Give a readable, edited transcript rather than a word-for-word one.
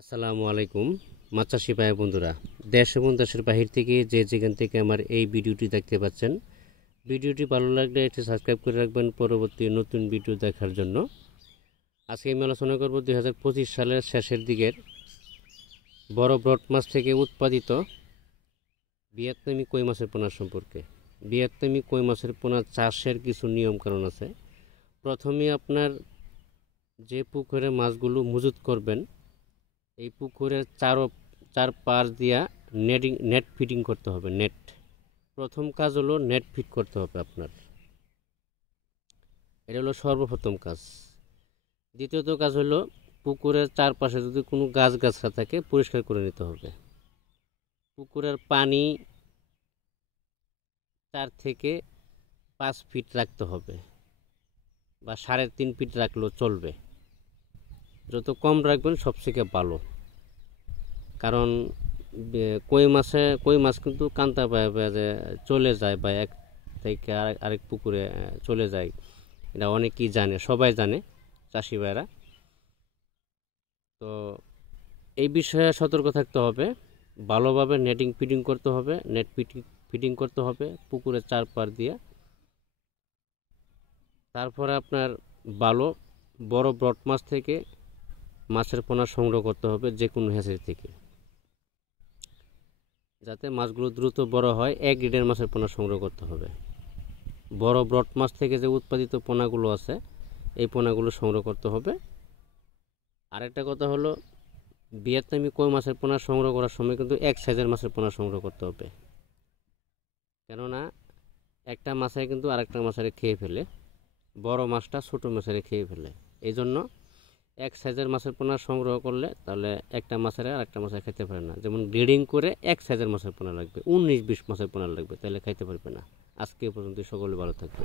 আসসালামু আলাইকুম মাছ চাষি ভাই বন্ধুরা, দেশ এবং দেশের বাহির থেকে যে যেখান থেকে আমার এই ভিডিওটি দেখতে পাচ্ছেন, ভিডিওটি ভালো লাগলে একটি সাবস্ক্রাইব করে রাখবেন পরবর্তী নতুন ভিডিও দেখার জন্য। আজকে আমি আলোচনা করব 2025 সালের শেষের দিকের বড় ব্রড মাছ থেকে উৎপাদিত ভিয়েতনামি কই মাছের পোনা সম্পর্কে। ভিয়েতনামি কই মাছের পোনা চাষের কিছু নিয়মকানুন আছে। প্রথমে আপনার যে পুকুরে মাছগুলো মজুত করবেন, এই পুকুরের চার পাশ দিয়া নেট ফিটিং করতে হবে। প্রথম কাজ হলো নেট ফিট করতে হবে আপনার, এটা হলো সর্বপ্রথম কাজ। দ্বিতীয়ত কাজ হলো পুকুরের চারপাশে যদি কোনো গাছগাছরা থাকে পরিষ্কার করে নিতে হবে। পুকুরের পানি 4 থেকে 5 ফিট রাখতে হবে, বা 3.5 ফিট রাখলেও চলবে। যত কম রাখবেন সবথেকে ভালো, কারণ কই মাছ কিন্তু কান্তা পায়ে চলে যায় বা এক থেকে আরেক পুকুরে চলে যায়। এটা অনেকেই জানে, সবাই জানে চাষি ভাইরা। তো এই বিষয়ে সতর্ক থাকতে হবে, ভালোভাবে নেটিং ফিটিং করতে হবে, ফিটিং করতে হবে পুকুরের চারপাশ দিয়ে। তারপরে আপনার ভালো বড় ব্রড মাছ থেকে মাছের পোনা সংগ্রহ করতে হবে, যে কোনো হ্যাচারি থেকে, যাতে মাছগুলো দ্রুত বড় হয়। এক গ্রেডের মাছের পোনা সংগ্রহ করতে হবে। বড় ব্রড মাছ থেকে যে উৎপাদিত পোনাগুলো আছে, এই পোনাগুলো সংগ্রহ করতে হবে। আরেকটা কথা হলো, ভিয়েতনামি কই মাছের পোনা সংগ্রহ করার সময় কিন্তু এক সাইজের মাছের পোনা সংগ্রহ করতে হবে, কেননা একটা মাছে কিন্তু আরেকটা মাছের খেয়ে ফেলে, বড় মাছটা ছোট মাছের খেয়ে ফেলে। এই জন্য এক সাইজের মাছের পোনা সংগ্রহ করলে তাহলে একটা মাছের আর একটা মাছের খেতে পারে না। যেমন গ্রেডিং করে এক সাইজের মাছের পোনা লাগবে, 19-20 মাছের পোনা লাগবে, তাহলে খাইতে পারবে না। আজকে পর্যন্ত সকলে ভালো থাকবে।